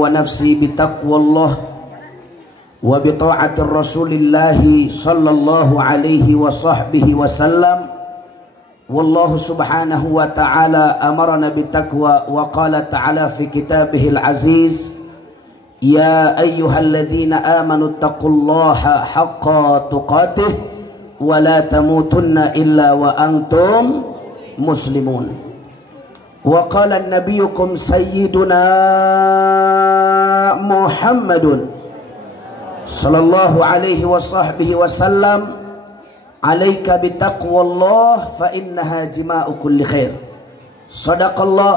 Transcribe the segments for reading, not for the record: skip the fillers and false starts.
ونفسي بتقوى الله وبطاعة رسول الله صلى الله عليه وصحبه وسلم. والله سبحانه وتعالى أمرنا بالتقوى وقال تعالى في كتابه العزيز: يا أيها الذين آمنوا اتقوا الله حق تقاته ولا تموتن إلا وأنتم مسلمون. وقال نبيكم سيدنا محمد صلى الله عليه وصحبه وسلم: عليك بتقوى الله فإنها جماع كل خير. صدق الله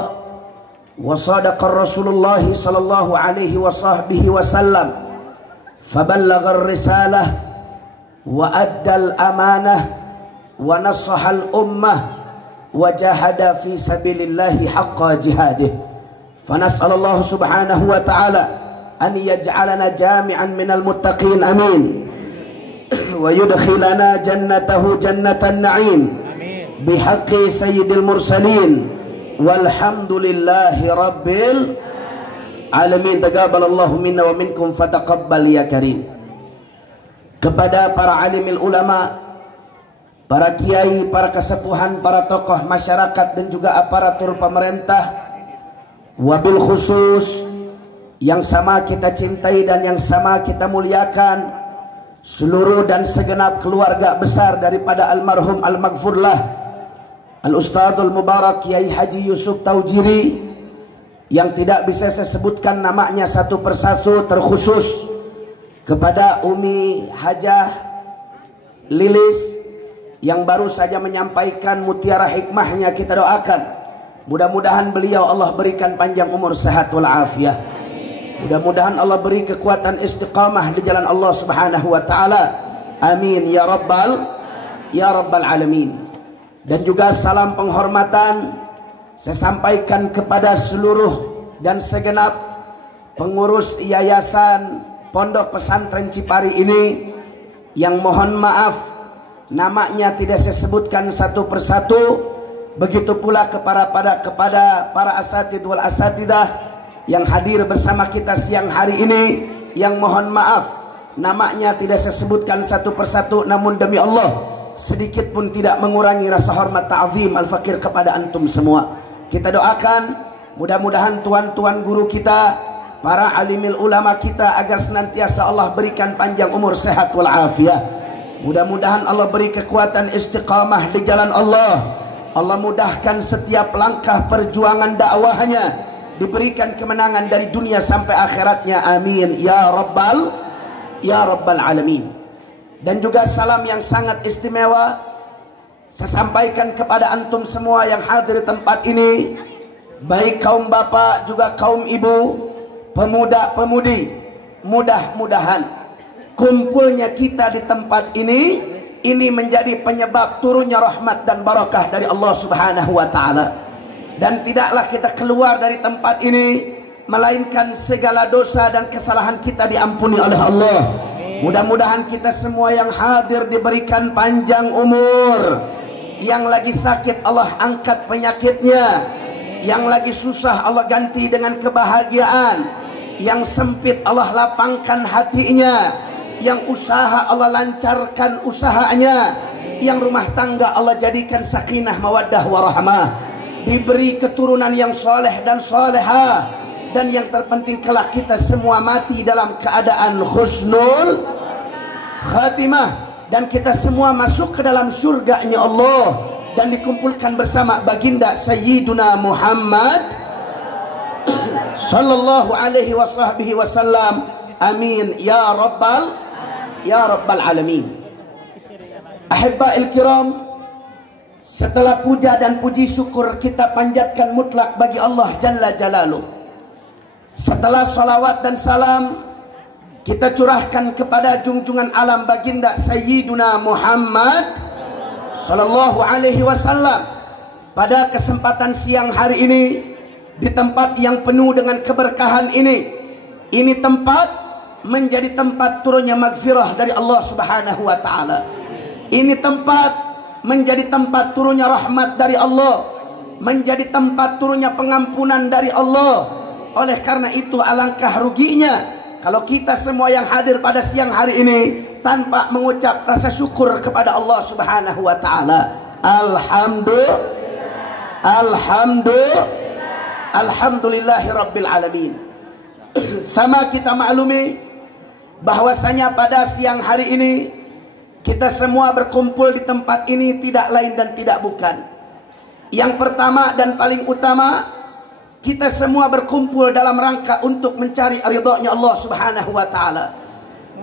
وصدق رسول الله صلى الله عليه وصحبه وسلم فبلغ الرسالة وأدى الأمانة ونصح الأمة وجاهد في سبيل الله حق جهاده. فنسأل الله سبحانه وتعالى أن يجعلنا جامعا من المتقين آمين، ويدخلنا جنته جنة النعيم بحق سيد المرسلين والحمد لله رب العالمين. Taqabbalallahu minna wa minkum fataqabbal ya karim. Kepada para alimil ulama, para kiai, para kesepuhan, para tokoh masyarakat dan juga aparatur pemerintah, wabil khusus yang sama kita cintai dan yang sama kita muliakan, seluruh dan segenap keluarga besar daripada almarhum al-maghfurlah Al-Ustadzul Mubarak Kiai Haji Yusuf Taujiri, yang tidak bisa saya sebutkan namanya satu persatu, terkhusus kepada Umi Hajah Lilis yang baru saja menyampaikan mutiara hikmahnya. Kita doakan mudah-mudahan beliau Allah berikan panjang umur, sehat walafiat. Mudah-mudahan Allah beri kekuatan istiqamah di jalan Allah Subhanahu wa taala. Amin ya rabbal alamin. Dan juga salam penghormatan saya sampaikan kepada seluruh dan segenap pengurus yayasan Pondok Pesantren Cipari ini, yang mohon maaf namanya tidak saya sebutkan satu persatu. Begitu pula kepada para asatid wal asatidah yang hadir bersama kita siang hari ini, yang mohon maaf namanya tidak saya sebutkan satu persatu, namun demi Allah sedikit pun tidak mengurangi rasa hormat ta'zim al-fakir kepada antum semua. Kita doakan mudah-mudahan tuan-tuan guru kita, para alimil ulama kita, agar senantiasa Allah berikan panjang umur, sehat walafiat. Mudah-mudahan Allah beri kekuatan istiqamah di jalan Allah. Allah mudahkan setiap langkah perjuangan dakwahnya, diberikan kemenangan dari dunia sampai akhiratnya. Amin ya rabbal alamin. Dan juga salam yang sangat istimewa saya sampaikan kepada antum semua yang hadir di tempat ini, baik kaum bapak juga kaum ibu, pemuda-pemudi. Mudah-mudahan kumpulnya kita di tempat ini menjadi penyebab turunnya rahmat dan barakah dari Allah Subhanahu wa taala. Dan tidaklah kita keluar dari tempat ini melainkan segala dosa dan kesalahan kita diampuni oleh Allah. Mudah-mudahan kita semua yang hadir diberikan panjang umur. Yang lagi sakit Allah angkat penyakitnya, yang lagi susah Allah ganti dengan kebahagiaan, yang sempit Allah lapangkan hatinya, yang usaha Allah lancarkan usahanya, yang rumah tangga Allah jadikan sakinah mawaddah warahmah, diberi keturunan yang soleh dan solehah, dan yang terpenting kelak kita semua mati dalam keadaan husnul khatimah, dan kita semua masuk ke dalam surganya Allah dan dikumpulkan bersama baginda Sayyiduna Muhammad sallallahu alaihi wasallam. Amin ya rabbal alamin. Ahibba'il kiram, setelah puja dan puji syukur kita panjatkan mutlak bagi Allah Jalla Jalaluh, setelah salawat dan salam kita curahkan kepada junjungan alam baginda Sayyiduna Muhammad sallallahu alaihi wasallam, pada kesempatan siang hari ini di tempat yang penuh dengan keberkahan ini tempat menjadi tempat turunnya maghfirah dari Allah Subhanahu wa taala. Ini tempat menjadi tempat turunnya rahmat dari Allah, menjadi tempat turunnya pengampunan dari Allah. Oleh karena itu alangkah ruginya kalau kita semua yang hadir pada siang hari ini tanpa mengucap rasa syukur kepada Allah Subhanahu wa taala. Alhamdulillahi rabbil alamin. Sama kita maklumi bahwasanya pada siang hari ini kita semua berkumpul di tempat ini tidak lain dan tidak bukan. Yang pertama dan paling utama, kita semua berkumpul dalam rangka untuk mencari ridhonya Allah Subhanahu wa taala.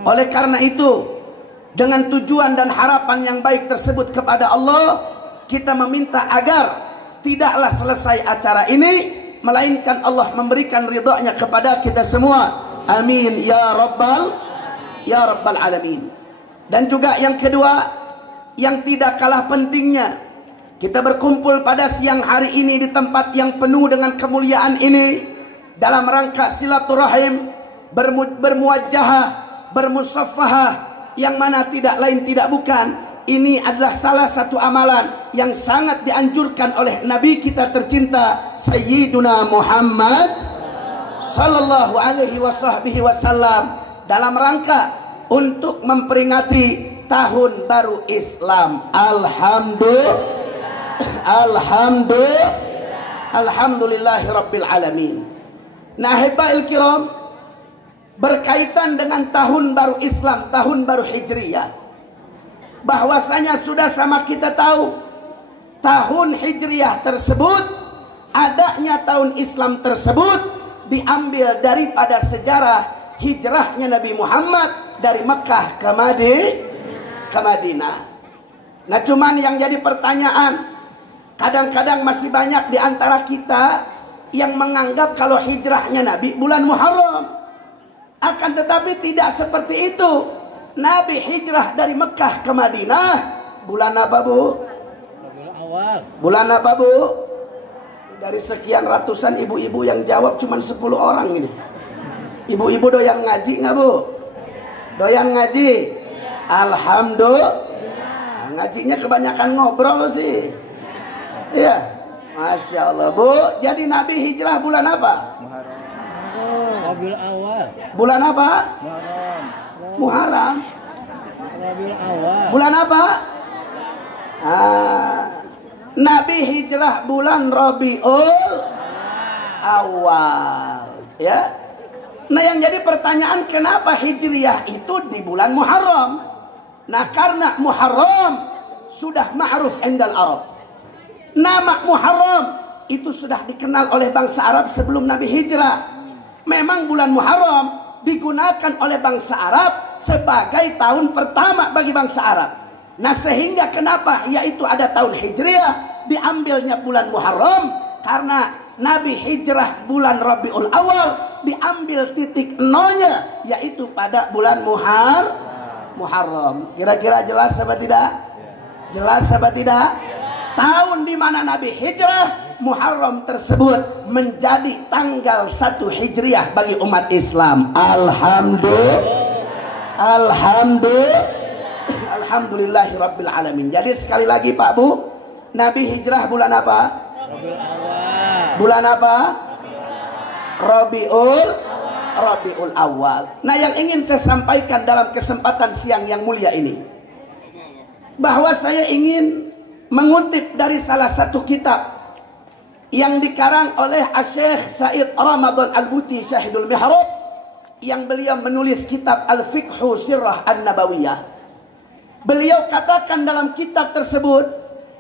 Oleh karena itu, dengan tujuan dan harapan yang baik tersebut kepada Allah, kita meminta agar tidaklah selesai acara ini melainkan Allah memberikan ridhonya kepada kita semua. Amin ya rabbal alamin. Dan juga yang kedua, yang tidak kalah pentingnya, kita berkumpul pada siang hari ini di tempat yang penuh dengan kemuliaan ini dalam rangka silaturahim, bermuwajahah, bermusaffahah, yang mana tidak lain tidak bukan, ini adalah salah satu amalan yang sangat dianjurkan oleh Nabi kita tercinta Sayyiduna Muhammad sallallahu alaihi wasallam dalam rangka untuk memperingati tahun baru Islam. Alhamdulillahi rabbil alamin. Nah, hibail kiram, berkaitan dengan tahun baru Islam, tahun baru Hijriyah, bahwasanya sudah sama kita tahu tahun Hijriyah tersebut, adanya tahun Islam tersebut diambil daripada sejarah hijrahnya Nabi Muhammad dari Mekah ke Madinah. Nah, cuman yang jadi pertanyaan, kadang-kadang masih banyak di antara kita yang menganggap kalau hijrahnya Nabi bulan Muharram. Akan tetapi tidak seperti itu. Nabi hijrah dari Mekah ke Madinah bulan apa, Bu? Bulan apa, Bu? Dari sekian ratusan ibu-ibu yang jawab cuma 10 orang ini. Ibu-ibu doyan ngaji nggak, Bu? Doyan ngaji? Alhamdulillah. Ngajinya kebanyakan ngobrol sih. Iya, Masya Allah, Bu. Jadi Nabi hijrah bulan apa? Rabiul Awal. Bulan apa? Muharram. Rabiul Awal. Bulan apa? Nabi hijrah bulan Rabiul Awal. Ya. Nah, yang jadi pertanyaan, kenapa hijriyah itu di bulan Muharram? Nah, karena Muharram sudah ma'ruf indal Arab. Nama Muharram itu sudah dikenal oleh bangsa Arab sebelum Nabi hijrah. Memang bulan Muharram digunakan oleh bangsa Arab sebagai tahun pertama bagi bangsa Arab. Nah, sehingga kenapa yaitu ada tahun Hijriyah diambilnya bulan Muharram, karena Nabi hijrah bulan Rabiul Awal, diambil titik nolnya yaitu pada bulan Muharram. Kira-kira jelas apa tidak? Jelas apa tidak? Tahun di mana Nabi hijrah, Muharram tersebut menjadi tanggal 1 Hijriyah bagi umat Islam. Alhamdulillahi rabbil alamin. Jadi sekali lagi Pak Bu, Nabi hijrah bulan apa? Bulan apa? Rabiul Awal. Nah, yang ingin saya sampaikan dalam kesempatan siang yang mulia ini, bahwa saya ingin mengutip dari salah satu kitab yang dikarang oleh Syekh Said Ramadan Al-Buti Syahidul Mihrab, yang beliau menulis kitab Al-Fiqhu Sirrah An-Nabawiyah. Beliau katakan dalam kitab tersebut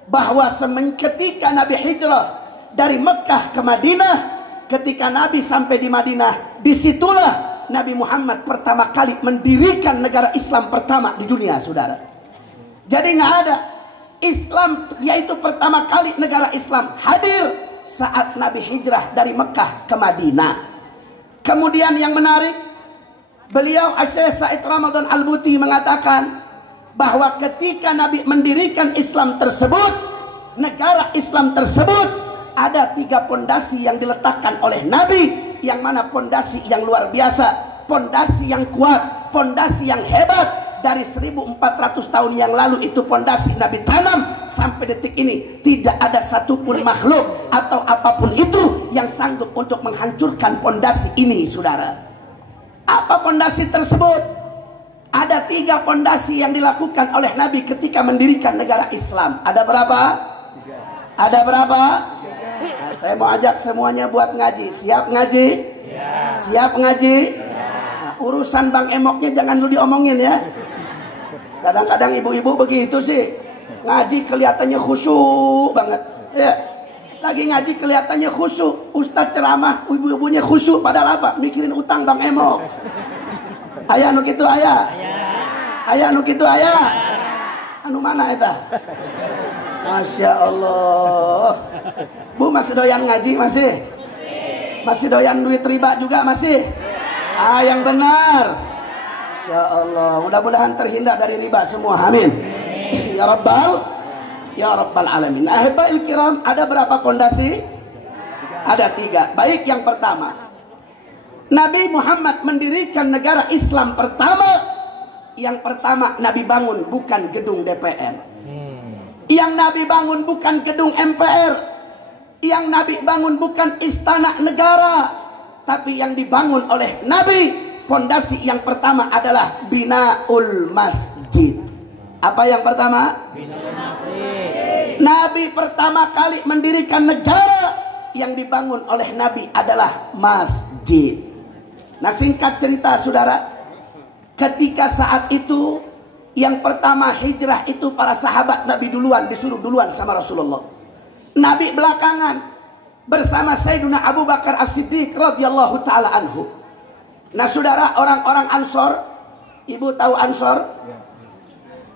bahwa ketika Nabi hijrah dari Mekah ke Madinah, ketika Nabi sampai di Madinah, disitulah Nabi Muhammad pertama kali mendirikan negara Islam pertama di dunia, saudara. Jadi nggak ada Islam, yaitu pertama kali negara Islam hadir saat Nabi hijrah dari Mekah ke Madinah. Kemudian yang menarik, beliau Syekh Said Ramadan Al-Buti mengatakan bahwa ketika Nabi mendirikan Islam tersebut, negara Islam tersebut, ada 3 pondasi yang diletakkan oleh Nabi, yang mana pondasi yang luar biasa, pondasi yang kuat, pondasi yang hebat. Dari 1400 tahun yang lalu itu pondasi Nabi tanam, sampai detik ini tidak ada satupun makhluk atau apapun itu yang sanggup untuk menghancurkan pondasi ini, saudara. Apa pondasi tersebut? Ada 3 pondasi yang dilakukan oleh Nabi ketika mendirikan negara Islam. Ada berapa? Ada berapa? Nah, saya mau ajak semuanya buat ngaji. Siap ngaji? Siap ngaji? Nah, urusan Bang Emoknya jangan lu diomongin ya. Kadang-kadang ibu-ibu begitu sih. Ngaji kelihatannya khusyuk banget. Ya. Lagi ngaji kelihatannya khusyuk. Ustadz ceramah, ibu-ibunya khusyuk. Padahal apa? Mikirin utang Bang Emok. Ayah nu kitu ayah. Ayah nu kitu ayah. Anu mana eta? Masya Allah. Bu masih doyan ngaji masih? Masih doyan duit riba juga masih? Ah yang benar. Masya Allah, mudah-mudahan terhindar dari riba semua, amin. Ya Rabbal Alamin. Ahibba'il kiram, ada berapa pondasi? Ada 3. Baik, yang pertama, Nabi Muhammad mendirikan negara Islam pertama. Yang pertama Nabi bangun bukan gedung DPR. Yang Nabi bangun bukan gedung MPR. Yang Nabi bangun bukan istana negara. Tapi yang dibangun oleh Nabi, pondasi yang pertama adalah binaul masjid. Apa yang pertama? Binaul masjid. Nabi pertama kali mendirikan negara, yang dibangun oleh Nabi adalah masjid. Nah, singkat cerita saudara, ketika saat itu yang pertama hijrah itu para sahabat Nabi duluan, disuruh duluan sama Rasulullah. Nabi belakangan bersama Sayyidina Abu Bakar As-Siddiq radhiyallahu taala anhu. Nah saudara, orang-orang Ansor, ibu tahu Ansor?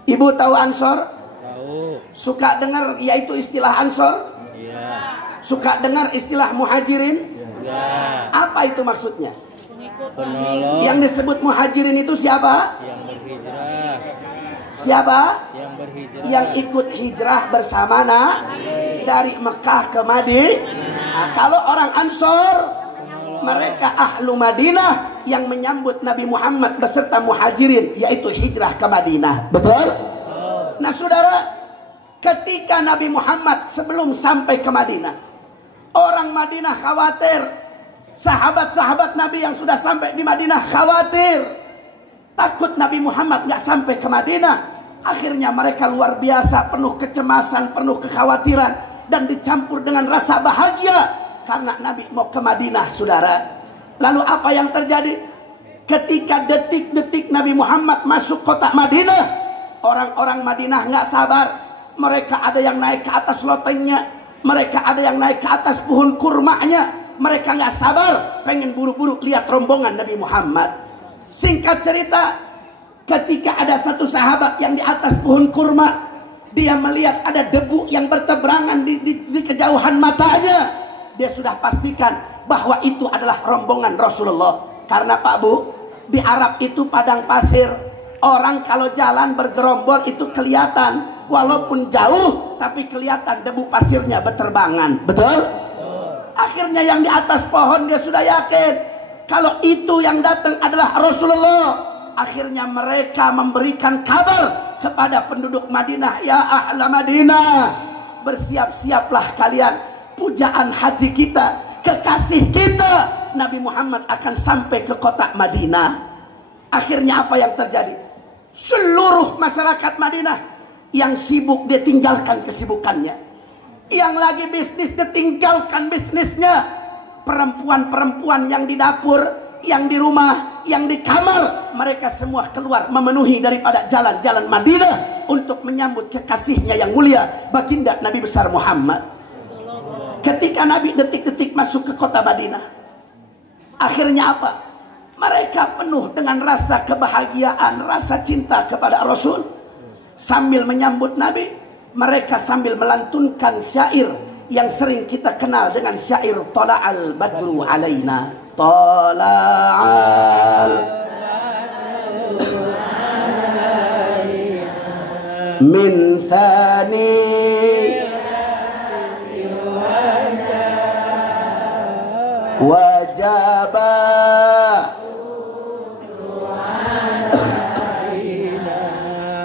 Ibu tahu Ansor? Tahu. Suka dengar yaitu istilah Ansor? Iya. Suka dengar istilah Muhajirin? Iya. Apa itu maksudnya? Penolong. Yang disebut Muhajirin itu siapa? Yang berhijrah. Siapa? Yang berhijrah. Yang ikut hijrah bersama dari Mekah ke Madinah. Nah, kalau orang Ansor, mereka ahlu Madinah yang menyambut Nabi Muhammad beserta Muhajirin, yaitu hijrah ke Madinah. Betul? Nah saudara, ketika Nabi Muhammad sebelum sampai ke Madinah, orang Madinah khawatir. Sahabat-sahabat Nabi yang sudah sampai di Madinah khawatir, takut Nabi Muhammad gak sampai ke Madinah. Akhirnya mereka luar biasa, penuh kecemasan, penuh kekhawatiran, dan dicampur dengan rasa bahagia karena Nabi mau ke Madinah, saudara. Lalu apa yang terjadi? Ketika detik-detik Nabi Muhammad masuk kota Madinah, orang-orang Madinah nggak sabar. Mereka ada yang naik ke atas lotengnya, mereka ada yang naik ke atas pohon kurmanya. Mereka nggak sabar, pengen buru-buru lihat rombongan Nabi Muhammad. Singkat cerita, ketika ada satu sahabat yang di atas pohon kurma, dia melihat ada debu yang berteberangan di kejauhan matanya. Dia sudah pastikan bahwa itu adalah rombongan Rasulullah. Karena Pak Bu, di Arab itu padang pasir. Orang kalau jalan bergerombol itu kelihatan, walaupun jauh tapi kelihatan debu pasirnya berterbangan. Betul? Akhirnya yang di atas pohon dia sudah yakin kalau itu yang datang adalah Rasulullah. Akhirnya mereka memberikan kabar kepada penduduk Madinah, ya ahla Madinah, bersiap-siaplah kalian. Pujaan hati kita, kekasih kita Nabi Muhammad akan sampai ke kota Madinah. Akhirnya apa yang terjadi? Seluruh masyarakat Madinah yang sibuk dia tinggalkan kesibukannya, yang lagi bisnis dia tinggalkan bisnisnya. Perempuan-perempuan yang di dapur, yang di rumah, yang di kamar, mereka semua keluar memenuhi daripada jalan-jalan Madinah untuk menyambut kekasihnya yang mulia, baginda Nabi besar Muhammad. Ketika Nabi detik-detik masuk ke kota Madinah, akhirnya apa? Mereka penuh dengan rasa kebahagiaan, rasa cinta kepada Rasul. Sambil menyambut Nabi, mereka sambil melantunkan syair yang sering kita kenal dengan syair Tala'al Badru Alaina. Tala'al min thani wajaba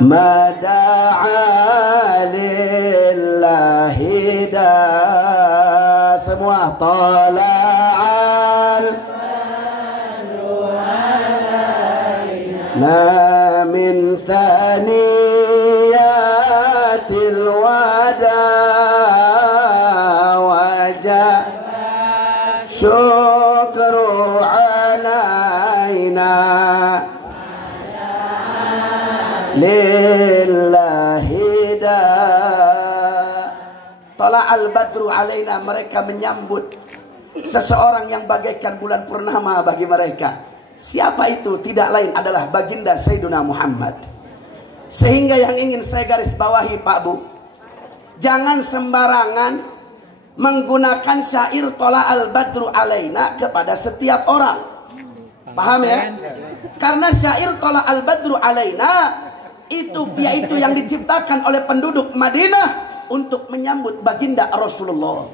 mada'a tala'al na min thaniyatil wada wajah syukru alaina lillahi da. Tala'al badru alaina, mereka menyambut seseorang yang bagaikan bulan purnama bagi mereka. Siapa itu? Tidak lain adalah baginda Sayyiduna Muhammad. Sehingga yang ingin saya garis bawahi Pak Bu, jangan sembarangan menggunakan syair Tala'al badru alaina kepada setiap orang. Paham ya? Karena syair Tala'al badru alaina itu yaitu yang diciptakan oleh penduduk Madinah untuk menyambut baginda Rasulullah.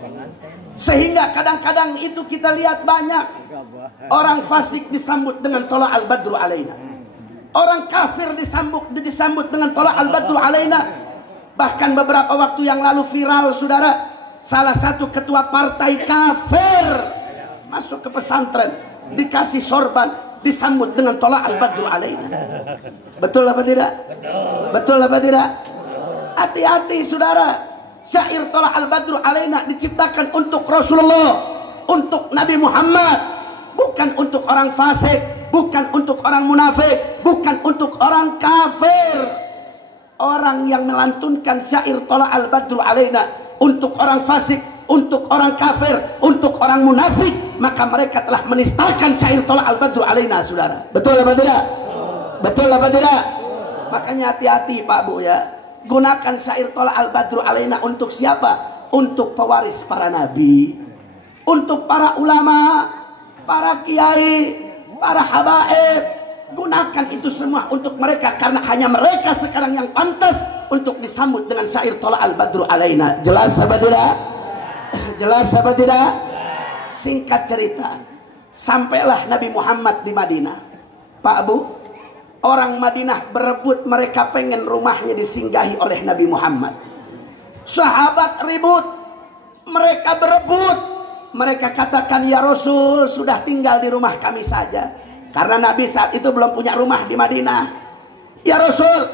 Sehingga kadang-kadang itu kita lihat banyak orang fasik disambut dengan Tala'al badru alaina, orang kafir disambut dengan Tala'al badru alaina. Bahkan beberapa waktu yang lalu viral saudara, salah satu ketua partai kafir masuk ke pesantren, dikasih sorban, disambut dengan Tala'al badru alaina. Betul apa tidak? Betul apa tidak? Hati-hati saudara, syair Tala'al badru alaina diciptakan untuk Rasulullah, untuk Nabi Muhammad, bukan untuk orang fasik, bukan untuk orang munafik, bukan untuk orang kafir. Orang yang melantunkan syair Tala'al badru alaina untuk orang fasik, untuk orang kafir, untuk orang munafik, maka mereka telah menistakan syair Tala'al badru alaina saudara. Betul apa tidak? Betul apa tidak? Makanya hati-hati Pak Bu ya. Gunakan syair Tala'al badru alaina untuk siapa? Untuk pewaris para nabi, untuk para ulama, para kiai, para habaib. Gunakan itu semua untuk mereka, karena hanya mereka sekarang yang pantas untuk disambut dengan syair Tala'al badru alaina. Jelas apa tidak? Jelas apa tidak? Singkat cerita, sampailah Nabi Muhammad di Madinah. Pak Bu, orang Madinah berebut, mereka pengen rumahnya disinggahi oleh Nabi Muhammad. Sahabat ribut, mereka berebut, mereka katakan, ya Rasul, sudah tinggal di rumah kami saja. Karena Nabi saat itu belum punya rumah di Madinah. Ya Rasul,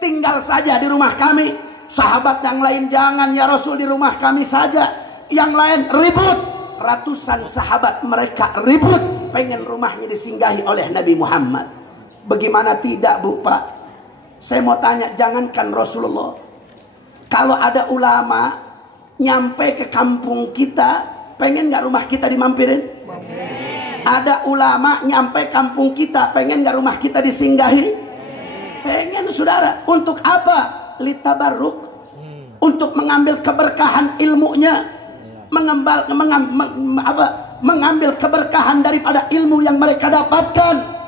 tinggal saja di rumah kami. Sahabat yang lain, jangan ya Rasul, di rumah kami saja. Yang lain ribut, ratusan sahabat mereka ribut, pengen rumahnya disinggahi oleh Nabi Muhammad. Bagaimana tidak Bu Pak? Saya mau tanya, jangankan Rasulullah, kalau ada ulama nyampe ke kampung kita, pengen gak rumah kita dimampirin? Ada ulama nyampe kampung kita, pengen gak rumah kita disinggahi? Pengen saudara. Untuk apa? Litabarruk, untuk mengambil keberkahan ilmunya, mengambil keberkahan daripada ilmu yang mereka dapatkan.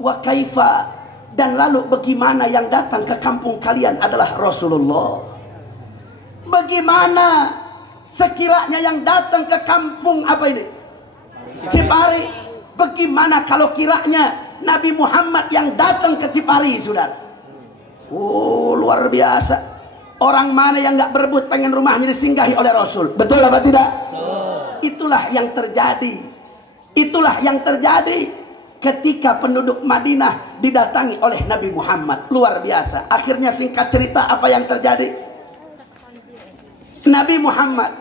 Wa kaifa, dan lalu bagaimana yang datang ke kampung kalian adalah Rasulullah? Bagaimana sekiranya yang datang ke kampung apa ini? Cipari. Bagaimana kalau kiranya Nabi Muhammad yang datang ke Cipari, saudara? Oh, luar biasa. Orang mana yang gak berebut pengen rumahnya disinggahi oleh Rasul? Betul apa tidak? Itulah yang terjadi. Itulah yang terjadi ketika penduduk Madinah didatangi oleh Nabi Muhammad. Luar biasa. Akhirnya singkat cerita apa yang terjadi? Nabi Muhammad,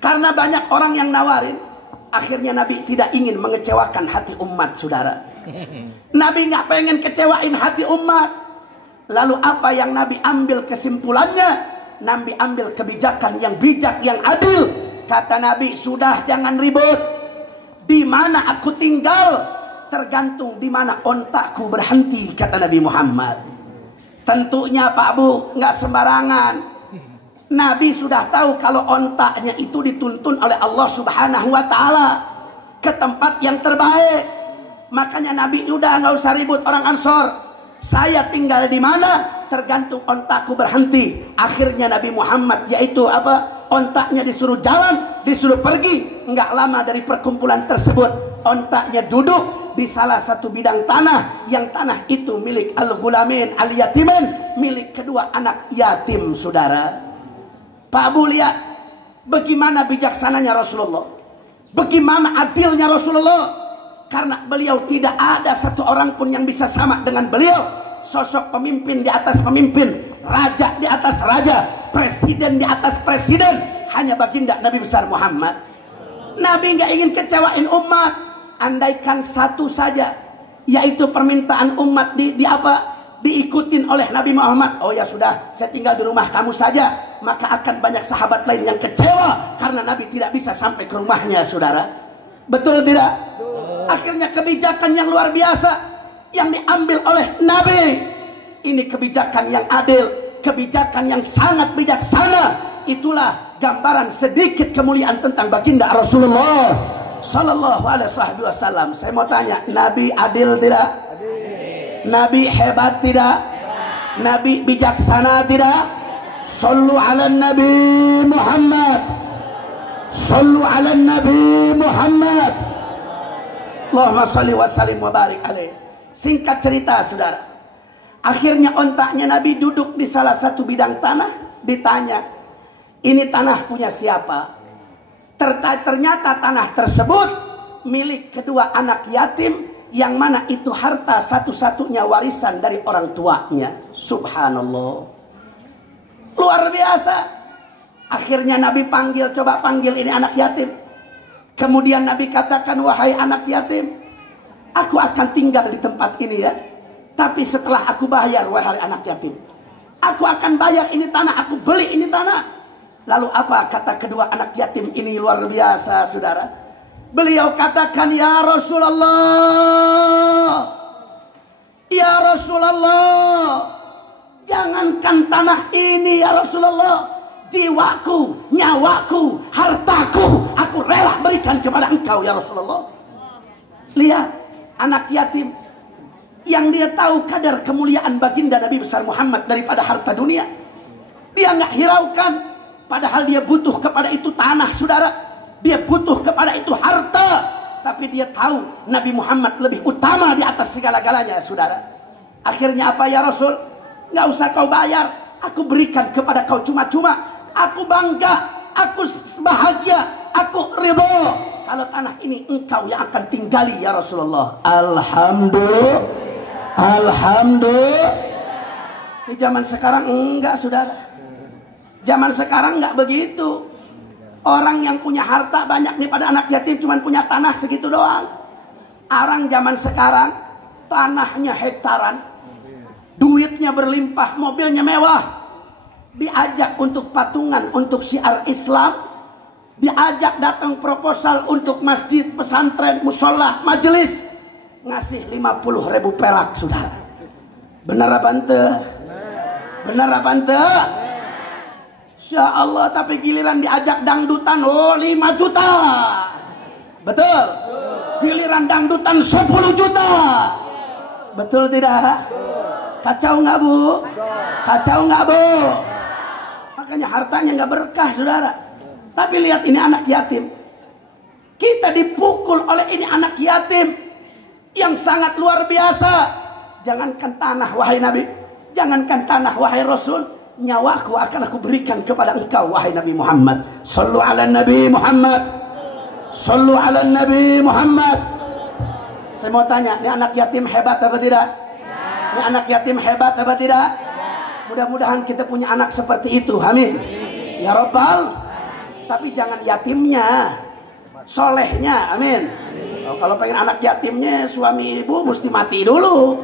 karena banyak orang yang nawarin, akhirnya Nabi tidak ingin mengecewakan hati umat saudara. Nabi nggak pengen kecewain hati umat. Lalu apa yang Nabi ambil kesimpulannya? Nabi ambil kebijakan yang bijak, yang adil. Kata Nabi, sudah jangan ribut. Di mana aku tinggal tergantung di mana ontakku berhenti, kata Nabi Muhammad. Tentunya Pak Bu, nggak sembarangan. Nabi sudah tahu kalau ontaknya itu dituntun oleh Allah Subhanahu wa Ta'ala ke tempat yang terbaik. Makanya Nabi udah nggak usah ribut orang Ansor. Saya tinggal di mana tergantung ontakku berhenti. Akhirnya Nabi Muhammad, yaitu ontaknya disuruh jalan, disuruh pergi. Nggak lama dari perkumpulan tersebut, ontaknya duduk di salah satu bidang tanah, yang tanah itu milik al-ghulamin al-yatimin, milik kedua anak yatim saudara. Pak Abu lihat bagaimana bijaksananya Rasulullah. Bagaimana adilnya Rasulullah? Karena beliau tidak ada satu orang pun yang bisa sama dengan beliau. Sosok pemimpin di atas pemimpin, raja di atas raja, presiden di atas presiden, hanya baginda Nabi besar Muhammad. Nabi nggak ingin kecewain umat. Andaikan satu saja, yaitu permintaan umat diikutin oleh Nabi Muhammad. Oh ya sudah, saya tinggal di rumah kamu saja. Maka akan banyak sahabat lain yang kecewa karena Nabi tidak bisa sampai ke rumahnya, saudara. Betul tidak? Akhirnya kebijakan yang luar biasa yang diambil oleh Nabi. Ini kebijakan yang adil, kebijakan yang sangat bijaksana. Itulah gambaran sedikit kemuliaan tentang baginda Rasulullah Sallallahu Alaihi Wasallam. Saya mau tanya, Nabi adil tidak? Nabi hebat tidak? Nabi bijaksana tidak? Sallu ala Nabi Muhammad. Sallu ala Nabi Muhammad. Allahumma salli wa sallim wa barik alaih. Singkat cerita, saudara, akhirnya ontaknya Nabi duduk di salah satu bidang tanah. Ditanya, ini tanah punya siapa? Ternyata tanah tersebut milik kedua anak yatim, yang mana itu harta satu-satunya warisan dari orang tuanya. Subhanallah, luar biasa. Akhirnya Nabi panggil, coba panggil ini anak yatim. Kemudian Nabi katakan, wahai anak yatim, aku akan tinggal di tempat ini ya, tapi setelah aku bayar, wahai anak yatim, aku akan bayar ini tanah, aku beli ini tanah. Lalu apa kata kedua anak yatim ini? Luar biasa, saudara. Beliau katakan, ya Rasulullah, ya Rasulullah, jangankan tanah ini ya Rasulullah, jiwaku, nyawaku, hartaku, aku rela berikan kepada engkau ya Rasulullah. Lihat, anak yatim yang dia tahu kadar kemuliaan baginda Nabi besar Muhammad daripada harta dunia, dia nggak hiraukan. Padahal dia butuh kepada itu tanah, saudara. Dia butuh kepada itu harta. Tapi dia tahu Nabi Muhammad lebih utama di atas segala-galanya, saudara. Akhirnya apa ya Rasul? Nggak usah kau bayar, aku berikan kepada kau cuma-cuma. Aku bangga, aku bahagia, aku ridho kalau tanah ini engkau yang akan tinggali ya Rasulullah. Alhamdulillah, alhamdulillah. Di zaman sekarang enggak, saudara. Zaman sekarang nggak begitu. Orang yang punya harta banyak nih pada anak yatim cuman punya tanah segitu doang. Orang zaman sekarang tanahnya hektaran, duitnya berlimpah, mobilnya mewah. Diajak untuk patungan, untuk syiar Islam, diajak datang proposal untuk masjid, pesantren, musola, majelis, ngasih 50.000 perak, saudara. Benar apa ente? Benar apa ente? Insya Allah, tapi giliran diajak dangdutan, oh 5 juta. Betul? Giliran dangdutan 10 juta. Betul tidak? Kacau nggak bu? Kacau nggak bu? Makanya hartanya nggak berkah, saudara. Tapi lihat ini anak yatim. Kita dipukul oleh ini anak yatim yang sangat luar biasa. Jangankan tanah wahai Nabi, jangankan tanah wahai Rasul, nyawaku akan aku berikan kepada engkau wahai Nabi Muhammad. Sallu ala Nabi Muhammad. Sallu ala Nabi Muhammad. Saya mau tanya, ini anak yatim hebat apa tidak? Ini anak yatim hebat apa tidak? Mudah-mudahan kita punya anak seperti itu, amin ya Rabbal. Tapi jangan yatimnya, solehnya, amin. Kalau pengen anak yatimnya, suami ibu mesti mati dulu.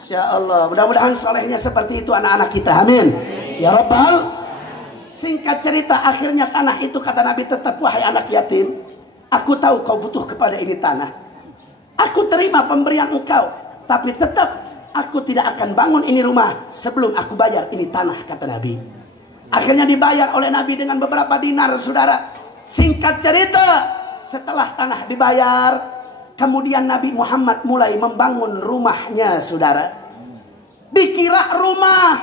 Insya Allah, mudah-mudahan solehnya seperti itu anak-anak kita, amin ya Rabbal. Singkat cerita, akhirnya tanah itu kata Nabi tetap, wahai anak yatim, aku tahu kau butuh kepada ini tanah, aku terima pemberian engkau, tapi tetap aku tidak akan bangun ini rumah sebelum aku bayar ini tanah, kata Nabi. Akhirnya dibayar oleh Nabi dengan beberapa dinar, saudara. Singkat cerita, setelah tanah dibayar, kemudian Nabi Muhammad mulai membangun rumahnya, saudara. Dikira rumah,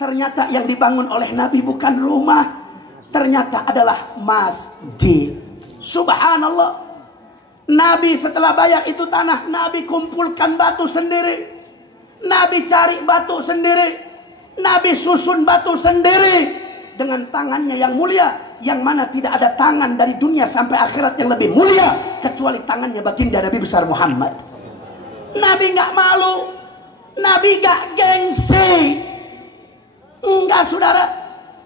ternyata yang dibangun oleh Nabi bukan rumah, ternyata adalah masjid. Subhanallah. Nabi setelah bayar itu tanah, Nabi kumpulkan batu sendiri, Nabi cari batu sendiri, Nabi susun batu sendiri dengan tangannya yang mulia, yang mana tidak ada tangan dari dunia sampai akhirat yang lebih mulia kecuali tangannya baginda Nabi besar Muhammad. Nabi nggak malu, Nabi nggak gengsi, enggak saudara.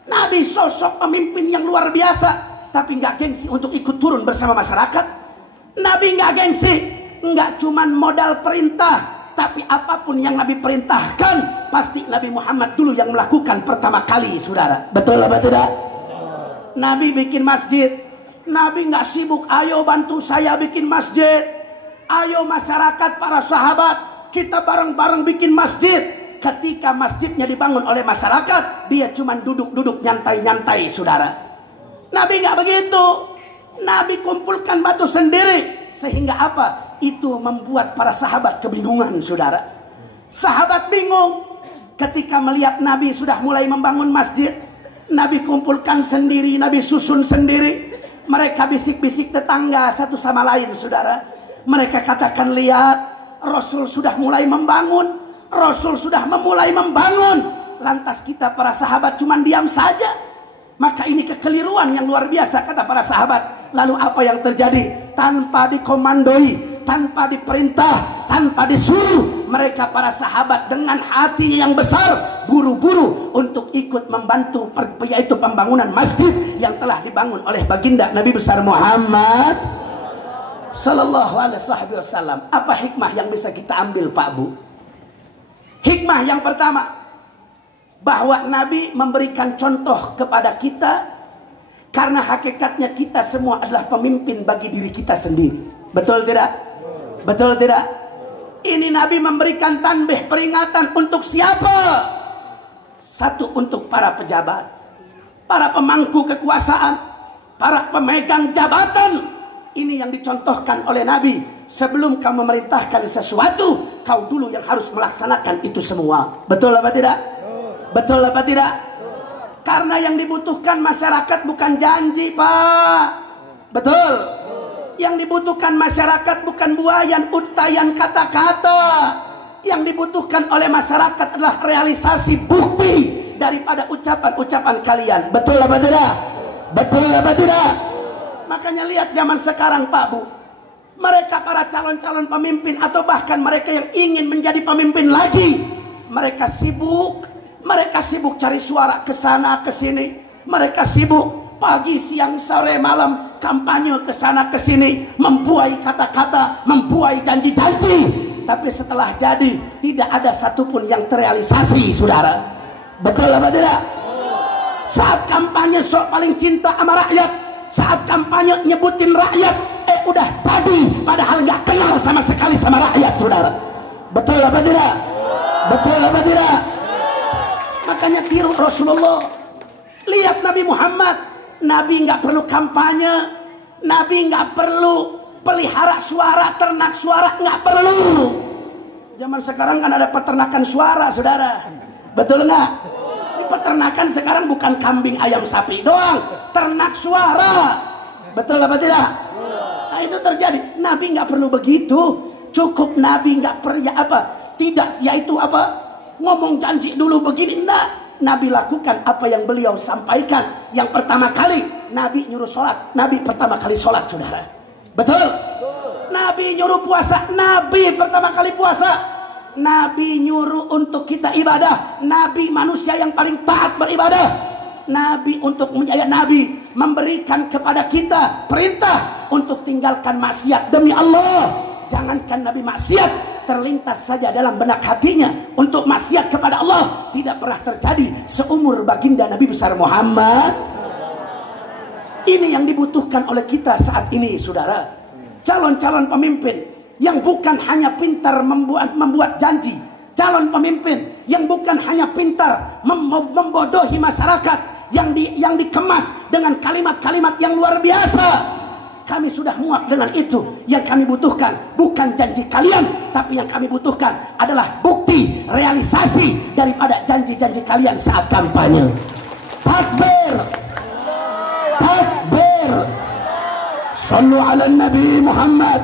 Nabi sosok pemimpin yang luar biasa, tapi nggak gengsi untuk ikut turun bersama masyarakat. Nabi nggak gengsi, nggak cuman modal perintah, tapi apapun yang Nabi perintahkan pasti Nabi Muhammad dulu yang melakukan pertama kali, saudara. Betul apa tidak? Nabi bikin masjid, Nabi nggak sibuk, ayo bantu saya bikin masjid. Ayo masyarakat, para sahabat, kita bareng-bareng bikin masjid. Ketika masjidnya dibangun oleh masyarakat, dia cuma duduk-duduk nyantai-nyantai, saudara. Nabi nggak begitu. Nabi kumpulkan batu sendiri. Sehingga apa? Itu membuat para sahabat kebingungan, saudara. Sahabat bingung ketika melihat Nabi sudah mulai membangun masjid. Nabi kumpulkan sendiri, Nabi susun sendiri. Mereka bisik-bisik tetangga satu sama lain, saudara. Mereka katakan, lihat, Rasul sudah mulai membangun, Rasul sudah memulai membangun. Lantas kita para sahabat cuma diam saja. Maka ini kekeliruan yang luar biasa, kata para sahabat. Lalu apa yang terjadi? Tanpa dikomandoi, tanpa diperintah, tanpa disuruh, mereka para sahabat dengan hatinya yang besar buru-buru untuk ikut membantu yaitu pembangunan masjid yang telah dibangun oleh baginda Nabi besar Muhammad Sallallahu alaihi wasallam. Apa hikmah yang bisa kita ambil, Pak Bu? Hikmah yang pertama, bahwa Nabi memberikan contoh kepada kita, karena hakikatnya kita semua adalah pemimpin bagi diri kita sendiri. Betul tidak? Betul tidak? Ini Nabi memberikan tanbih, peringatan untuk siapa? Satu, untuk para pejabat, para pemangku kekuasaan, para pemegang jabatan. Ini yang dicontohkan oleh Nabi. Sebelum kau memerintahkan sesuatu, kau dulu yang harus melaksanakan itu semua. Betul apa tidak? Betul apa tidak? Karena yang dibutuhkan masyarakat bukan janji, Pak. Betul. Yang dibutuhkan masyarakat bukan buayan, untayan kata-kata. Yang dibutuhkan oleh masyarakat adalah realisasi bukti daripada ucapan-ucapan kalian. Betul apa tidak? Betul apa tidak? Makanya lihat zaman sekarang, Pak Bu. Mereka para calon-calon pemimpin atau bahkan mereka yang ingin menjadi pemimpin lagi, mereka sibuk cari suara ke sana ke sini. Mereka sibuk pagi, siang, sore, malam kampanye ke sana ke sini, membuai kata-kata, membuai janji-janji. Tapi setelah jadi tidak ada satupun yang terrealisasi, saudara. Betul apa tidak? Saat kampanye sok paling cinta sama rakyat, saat kampanye nyebutin rakyat, udah jadi, padahal nggak kenal sama sekali sama rakyat, saudara. Betul apa tidak? Betul apa tidak? Makanya tiru Rasulullah. Lihat Nabi Muhammad. Nabi nggak perlu kampanye, Nabi nggak perlu pelihara suara, ternak suara, nggak perlu. Zaman sekarang kan ada peternakan suara, saudara. Betul nggak? Peternakan sekarang bukan kambing, ayam, sapi doang, ternak suara. Betul apa tidak? Nah itu terjadi. Nabi nggak perlu begitu. Cukup Nabi nggak tidak, yaitu ngomong janji dulu begini. Nah, Nabi lakukan apa yang beliau sampaikan. Yang pertama kali Nabi nyuruh sholat, Nabi pertama kali sholat, saudara. Betul? Nabi nyuruh puasa, Nabi pertama kali puasa. Nabi nyuruh untuk kita ibadah, Nabi manusia yang paling taat beribadah. Nabi Nabi memberikan kepada kita perintah untuk tinggalkan maksiat. Demi Allah, jangankan Nabi maksiat, terlintas saja dalam benak hatinya untuk maksiat kepada Allah tidak pernah terjadi seumur baginda Nabi besar Muhammad. Ini yang dibutuhkan oleh kita saat ini, saudara. Calon-calon pemimpin yang bukan hanya pintar membuat janji, calon pemimpin yang bukan hanya pintar membodohi masyarakat, yang dikemas dengan kalimat-kalimat yang luar biasa. Kami sudah muak dengan itu. Yang kami butuhkan bukan janji kalian, tapi yang kami butuhkan adalah bukti realisasi daripada janji-janji kalian saat kampanye. Takbir, takbir. Sallu ala Nabi Muhammad.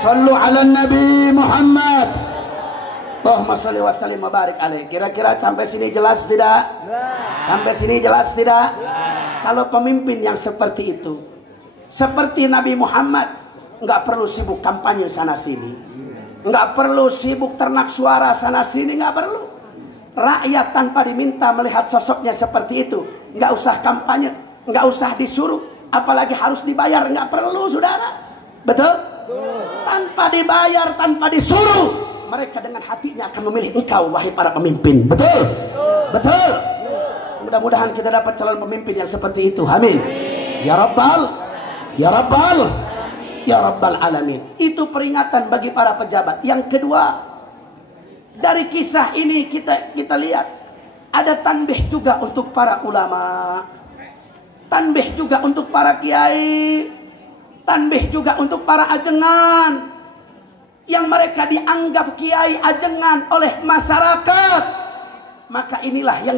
Sallu ala Nabi Muhammad. Allahumma shalli wa sallim wa barik alaih. Kira-kira sampai sini jelas tidak? Sampai sini jelas tidak? Kalau pemimpin yang seperti itu, seperti Nabi Muhammad, nggak perlu sibuk kampanye sana sini, nggak perlu sibuk ternak suara sana sini, nggak perlu. Rakyat tanpa diminta melihat sosoknya seperti itu, nggak usah kampanye, nggak usah disuruh, apalagi harus dibayar, nggak perlu, saudara. Betul? Tanpa dibayar, tanpa disuruh, mereka dengan hatinya akan memilih engkau, wahai para pemimpin. Betul? Betul? Mudah-mudahan kita dapat calon pemimpin yang seperti itu. Amin. Ya Rabbal, ya Rabbal, ya Rabbal Alamin. Itu peringatan bagi para pejabat. Yang kedua, dari kisah ini kita lihat ada tanbih juga untuk para ulama, tanbih juga untuk para kiai, tanbih juga untuk para ajengan yang mereka dianggap kiai ajengan oleh masyarakat. Maka inilah yang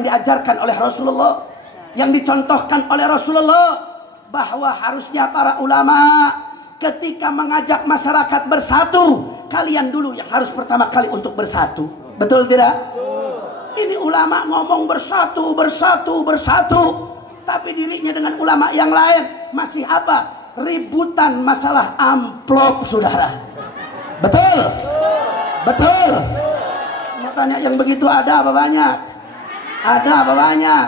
diajarkan oleh Rasulullah, yang dicontohkan oleh Rasulullah, bahwa harusnya para ulama ketika mengajak masyarakat bersatu, kalian dulu yang harus pertama kali untuk bersatu. Betul tidak? Ini ulama ngomong bersatu, bersatu, bersatu, tapi dirinya dengan ulama yang lain masih apa? Ributan masalah amplop, saudara. Betul? Betul? Tanya yang begitu ada apa banyak? Ada apa banyak?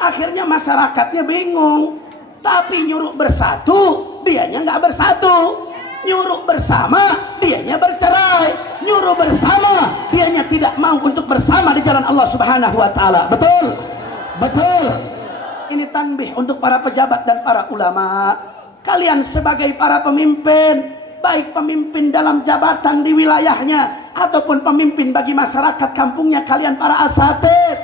Akhirnya masyarakatnya bingung. Tapi nyuruh bersatu, dianya nggak bersatu. Nyuruh bersama, dianya bercerai. Nyuruh bersama, dianya tidak mau untuk bersama di jalan Allah Subhanahu wa taala. Betul? Betul. Ini tanbih untuk para pejabat dan para ulama. Kalian sebagai para pemimpin, baik pemimpin dalam jabatan di wilayahnya ataupun pemimpin bagi masyarakat kampungnya, kalian para asatid,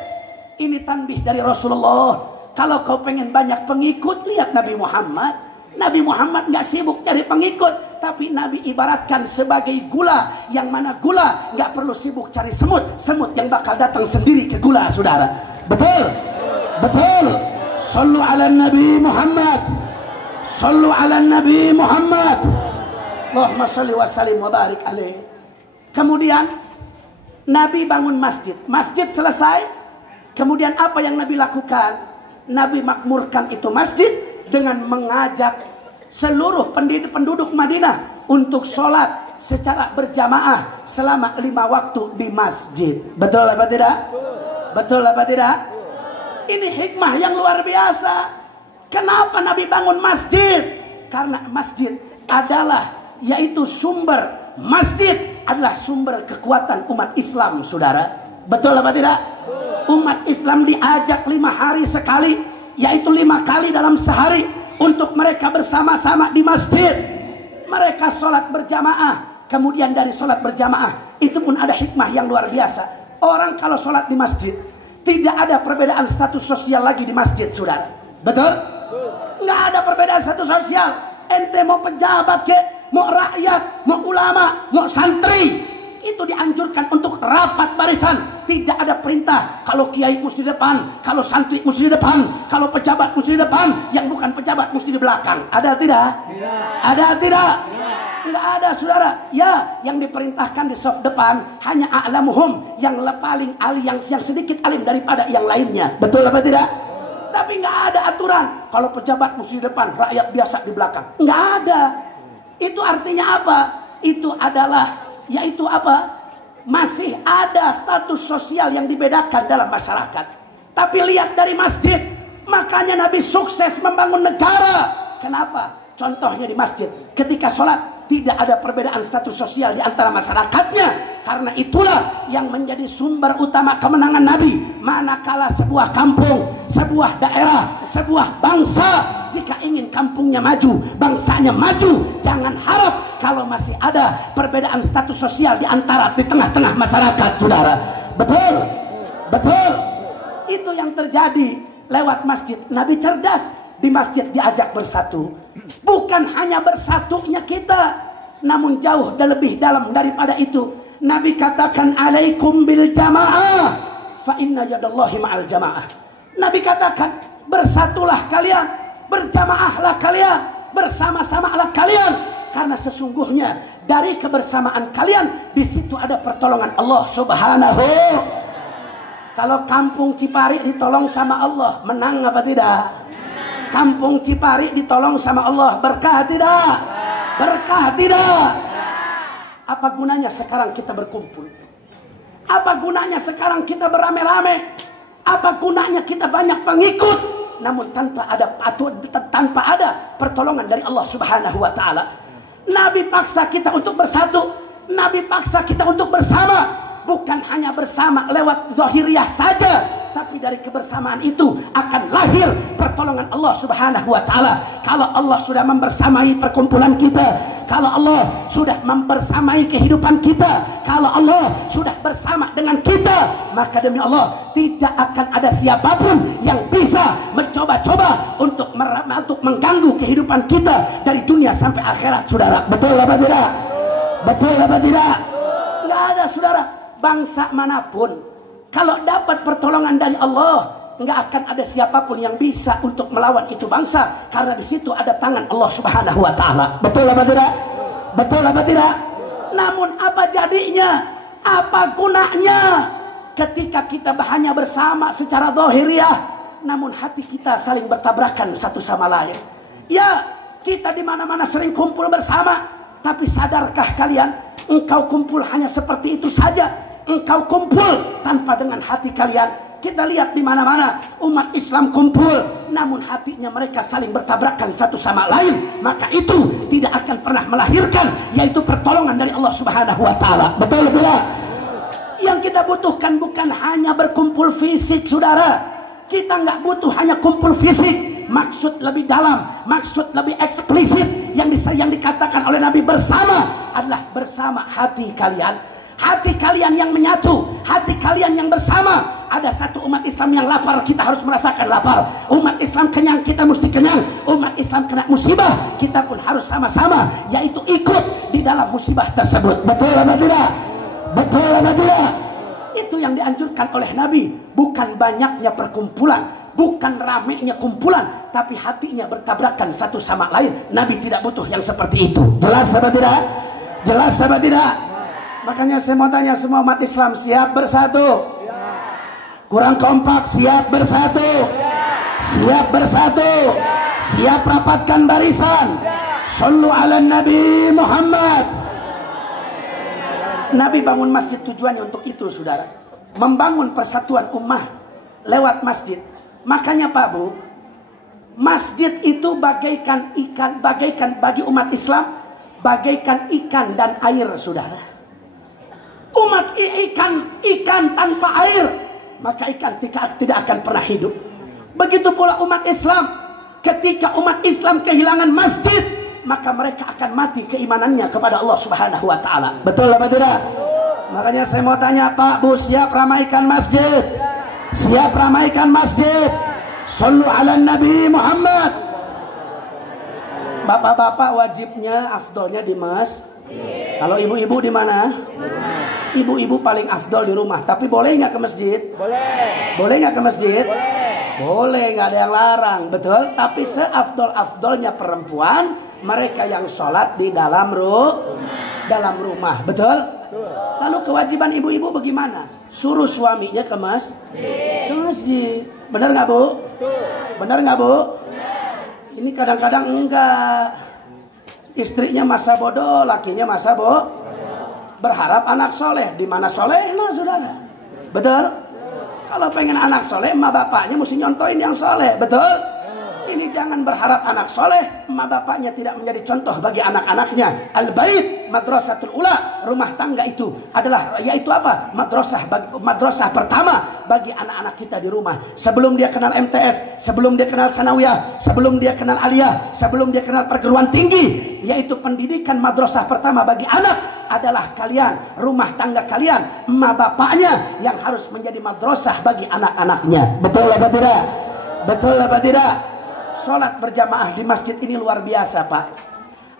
ini tanbih dari Rasulullah. Kalau kau pengen banyak pengikut, lihat Nabi Muhammad. Nabi Muhammad nggak sibuk cari pengikut, tapi Nabi ibaratkan sebagai gula, yang mana gula nggak perlu sibuk cari semut, semut yang bakal datang sendiri ke gula, saudara. Betul? Betul. Sallu ala Nabi Muhammad, sallu ala Nabi Muhammad, Allahumma salli wa sallim wa barik alaih. Kemudian Nabi bangun masjid. Masjid selesai. Kemudian apa yang Nabi lakukan? Nabi makmurkan itu masjid dengan mengajak seluruh penduduk Madinah untuk sholat secara berjamaah selama 5 waktu di masjid. Betul apa tidak? Betul apa tidak? Ini hikmah yang luar biasa. Kenapa Nabi bangun masjid? Karena masjid adalah, yaitu sumber, masjid adalah sumber kekuatan umat Islam, saudara. Betul apa tidak? Umat Islam diajak 5 hari sekali, yaitu 5 kali dalam sehari, untuk mereka bersama-sama di masjid. Mereka sholat berjamaah. Kemudian dari sholat berjamaah itu pun ada hikmah yang luar biasa. Orang kalau sholat di masjid, tidak ada perbedaan status sosial lagi di masjid, saudara. Betul? Nggak ada perbedaan status sosial. Ente mau pejabat ke, mau rakyat, mau ulama, mau santri, itu dianjurkan untuk rapat barisan. Tidak ada perintah kalau kiai mesti di depan, kalau santri mesti di depan, kalau pejabat mesti di depan, yang bukan pejabat mesti di belakang. Ada tidak? Tidak. Ada tidak? Enggak ada, saudara. Ya, yang diperintahkan di saf depan hanya a'lamuhum, yang paling alim, yang sedikit alim daripada yang lainnya. Betul apa tidak? Tapi enggak ada aturan kalau pejabat mesti di depan, rakyat biasa di belakang. Enggak ada. Itu artinya apa? Itu adalah, yaitu apa? Masih ada status sosial yang dibedakan dalam masyarakat. Tapi lihat dari masjid, makanya Nabi sukses membangun negara. Kenapa? Contohnya di masjid, ketika sholat tidak ada perbedaan status sosial di antara masyarakatnya. Karena itulah yang menjadi sumber utama kemenangan Nabi. Manakala sebuah kampung, sebuah daerah, sebuah bangsa, jika ingin kampungnya maju, bangsanya maju, jangan harap kalau masih ada perbedaan status sosial di tengah-tengah masyarakat, saudara. Betul? Betul? Itu yang terjadi lewat masjid. Nabi cerdas. Di masjid diajak bersatu. Bukan hanya bersatunya kita, namun jauh dan lebih dalam daripada itu. Nabi katakan, alaikum bil jamaah, fa inna yadallahi ma'al jamaah. Nabi katakan, bersatulah kalian, berjamaahlah kalian, bersama-samalah kalian, karena sesungguhnya dari kebersamaan kalian di situ ada pertolongan Allah Subhanahu. Kalau kampung Cipari ditolong sama Allah, menang apa tidak? Kampung Cipari ditolong sama Allah, berkah tidak? Berkah tidak? Apa gunanya sekarang kita berkumpul? Apa gunanya sekarang kita beramai-ramai? Apa gunanya kita banyak pengikut? Namun tanpa ada pertolongan dari Allah Subhanahu wa taala. Nabi paksa kita untuk bersatu, Nabi paksa kita untuk bersama. Bukan hanya bersama lewat zahiriah saja, tapi dari kebersamaan itu akan lahir pertolongan Allah Subhanahu wa taala. Kalau Allah sudah membersamai perkumpulan kita, kalau Allah sudah membersamai kehidupan kita, kalau Allah sudah bersama dengan kita, maka demi Allah tidak akan ada siapapun yang bisa mencoba-coba untuk mengganggu kehidupan kita dari dunia sampai akhirat, saudara. Betul apa tidak? Betul apa tidak? Nggak ada, saudara. Bangsa manapun kalau dapat pertolongan dari Allah, nggak akan ada siapapun yang bisa untuk melawan itu bangsa, karena di situ ada tangan Allah Subhanahu wa taala. Betul apa tidak? Betul apa tidak? Namun apa jadinya? Apa gunanya ketika kita hanya bersama secara zahiriah, namun hati kita saling bertabrakan satu sama lain? Ya, kita di mana-mana sering kumpul bersama, tapi sadarkah kalian, engkau kumpul hanya seperti itu saja? Engkau kumpul tanpa dengan hati kalian. Kita lihat di mana-mana umat Islam kumpul, namun hatinya mereka saling bertabrakan satu sama lain. Maka itu tidak akan pernah melahirkan, yaitu pertolongan dari Allah Subhanahu wa taala. Betul tidak? Yang kita butuhkan bukan hanya berkumpul fisik, saudara. Kita nggak butuh hanya kumpul fisik. Maksud lebih dalam, maksud lebih eksplisit yang dikatakan oleh Nabi bersama adalah bersama hati kalian. Hati kalian yang menyatu, hati kalian yang bersama. Ada satu umat Islam yang lapar, kita harus merasakan lapar. Umat Islam kenyang, kita mesti kenyang. Umat Islam kena musibah, kita pun harus sama-sama, yaitu ikut di dalam musibah tersebut. Betul apa tidak? Betul apa tidak? Itu yang dianjurkan oleh Nabi. Bukan banyaknya perkumpulan, bukan ramainya kumpulan, tapi hatinya bertabrakan satu sama lain. Nabi tidak butuh yang seperti itu. Jelas apa tidak? Jelas apa tidak? Makanya saya mau tanya semua umat Islam, siap bersatu? Kurang kompak, siap bersatu? Siap bersatu? Siap rapatkan barisan? Sallu ala Nabi Muhammad. Nabi bangun masjid tujuannya untuk itu, saudara. Membangun persatuan ummah lewat masjid. Makanya Pak Bu, masjid itu bagaikan ikan, bagaikan bagi umat Islam, bagaikan ikan dan air, saudara. Umat ikan tanpa air, maka ikan tidak akan pernah hidup. Begitu pula umat Islam, ketika umat Islam kehilangan masjid, maka mereka akan mati keimanannya kepada Allah Subhanahu wa taala. Betul apa tidak? Makanya saya mau tanya Pak Bu, siap ramaikan masjid? Siap ramaikan masjid? Sallu ala Nabi Muhammad. Bapak-bapak wajibnya afdolnya di masjid. Kalau ibu-ibu di mana? Ibu-ibu paling afdol di rumah. Tapi boleh nggak ke masjid? Boleh. Boleh nggak ke masjid? Boleh, nggak ada yang larang, betul. Tapi seafdol-afdolnya perempuan, mereka yang sholat di dalam rumah, betul? Lalu kewajiban ibu-ibu bagaimana? Suruh suaminya ke masjid. Benar nggak Bu? Benar nggak Bu? Ini kadang-kadang enggak. Istrinya masa bodoh, lakinya masa berharap anak soleh. Di mana soleh? Nah, saudara. Betul? Kalau pengen anak soleh, emak bapaknya mesti nyontoin yang soleh. Betul? Ini jangan berharap anak soleh, emak bapaknya tidak menjadi contoh bagi anak-anaknya. Al-bait, madrasatul ula, rumah tangga itu adalah, yaitu apa? Madrasah pertama bagi anak-anak kita di rumah. Sebelum dia kenal MTS, sebelum dia kenal sanawiyah, sebelum dia kenal aliyah, sebelum dia kenal perguruan tinggi, yaitu pendidikan madrasah pertama bagi anak adalah kalian, rumah tangga kalian, emak bapaknya yang harus menjadi madrasah bagi anak-anaknya. Betul apa tidak? Betul apa tidak? Sholat berjamaah di masjid ini luar biasa, Pak.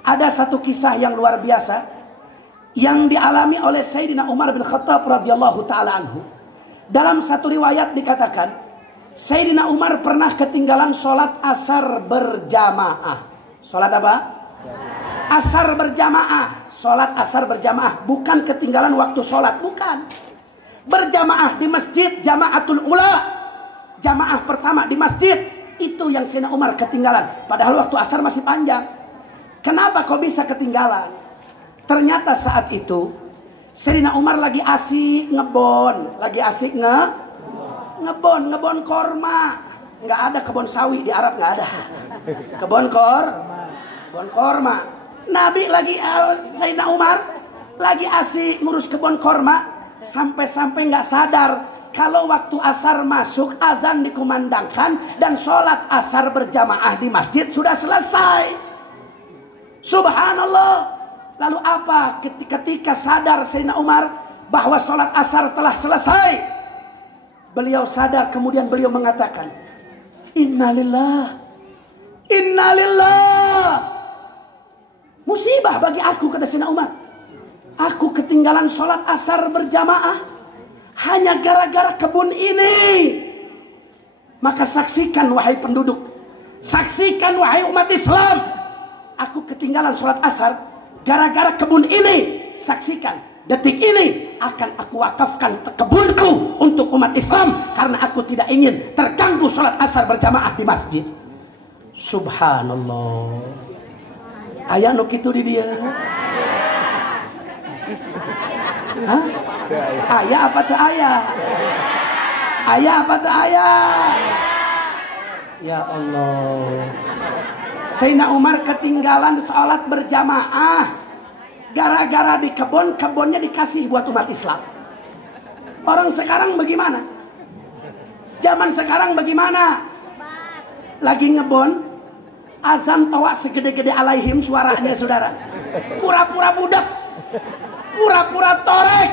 Ada satu kisah yang luar biasa yang dialami oleh Sayyidina Umar bin Khattab radhiyallahu taala anhu. Dalam satu riwayat dikatakan, Sayyidina Umar pernah ketinggalan sholat asar berjamaah. Sholat apa? Asar berjamaah. Sholat asar berjamaah, bukan ketinggalan waktu sholat, bukan. berjamaah di masjid, jamaatul ula, jamaah pertama di masjid. Itu yang Sayyidina Umar ketinggalan. Padahal waktu asar masih panjang. Kenapa kok bisa ketinggalan? Ternyata saat itu Sayyidina Umar lagi asik ngebon, lagi asik ngebon korma. Nggak ada kebon sawi di Arab, nggak ada. Kebon korma. Nabi lagi, Sayyidina Umar lagi asik ngurus kebon korma, sampai-sampai nggak sadar kalau waktu asar masuk, azan dikumandangkan dan sholat asar berjamaah di masjid sudah selesai. Subhanallah. Lalu apa? Ketika sadar Sayyidina Umar bahwa sholat asar telah selesai, beliau sadar, kemudian beliau mengatakan, Innalillah, innalillah. Musibah bagi aku, kata Sayyidina Umar. Aku ketinggalan sholat asar berjamaah hanya gara-gara kebun ini. Maka saksikan wahai penduduk, saksikan wahai umat Islam, aku ketinggalan sholat asar gara-gara kebun ini. Saksikan, detik ini akan aku wakafkan kebunku untuk umat Islam, karena aku tidak ingin terganggu sholat asar berjamaah di masjid. Subhanallah. Ayah nuk itu di dia. Hah? Ayah apa tuh ayah? Ayah apa tuh ayah? Ya Allah. Sayyidina Umar ketinggalan sholat berjamaah gara-gara di kebunnya dikasih buat umat Islam. Orang sekarang bagaimana? Zaman sekarang bagaimana? Lagi ngebon, azan tawa segede-gede alaihim suaranya, saudara. Pura-pura budak, pura-pura torek.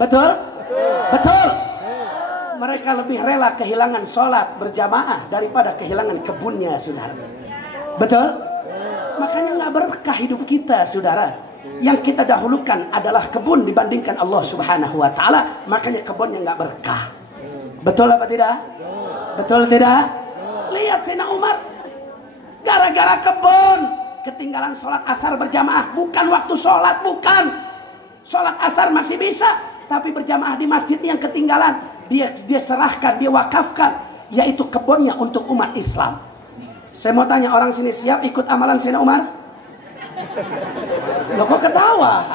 Betul? Betul. Mereka lebih rela kehilangan sholat berjamaah daripada kehilangan kebunnya, saudara. Betul? Makanya nggak berkah hidup kita, saudara. Yang kita dahulukan adalah kebun dibandingkan Allah Subhanahu wa Ta'ala. Makanya kebunnya nggak berkah. Betul apa tidak? Betul tidak? Lihat Sayyidina Umar, gara-gara kebun ketinggalan sholat asar berjamaah. Bukan waktu sholat, bukan. Sholat asar masih bisa, tapi berjamaah di masjid yang ketinggalan. Dia serahkan, dia wakafkan, yaitu kebunnya untuk umat Islam. Saya mau tanya, orang sini siap ikut amalan Sayyidina Umar? Loh kok ketawa?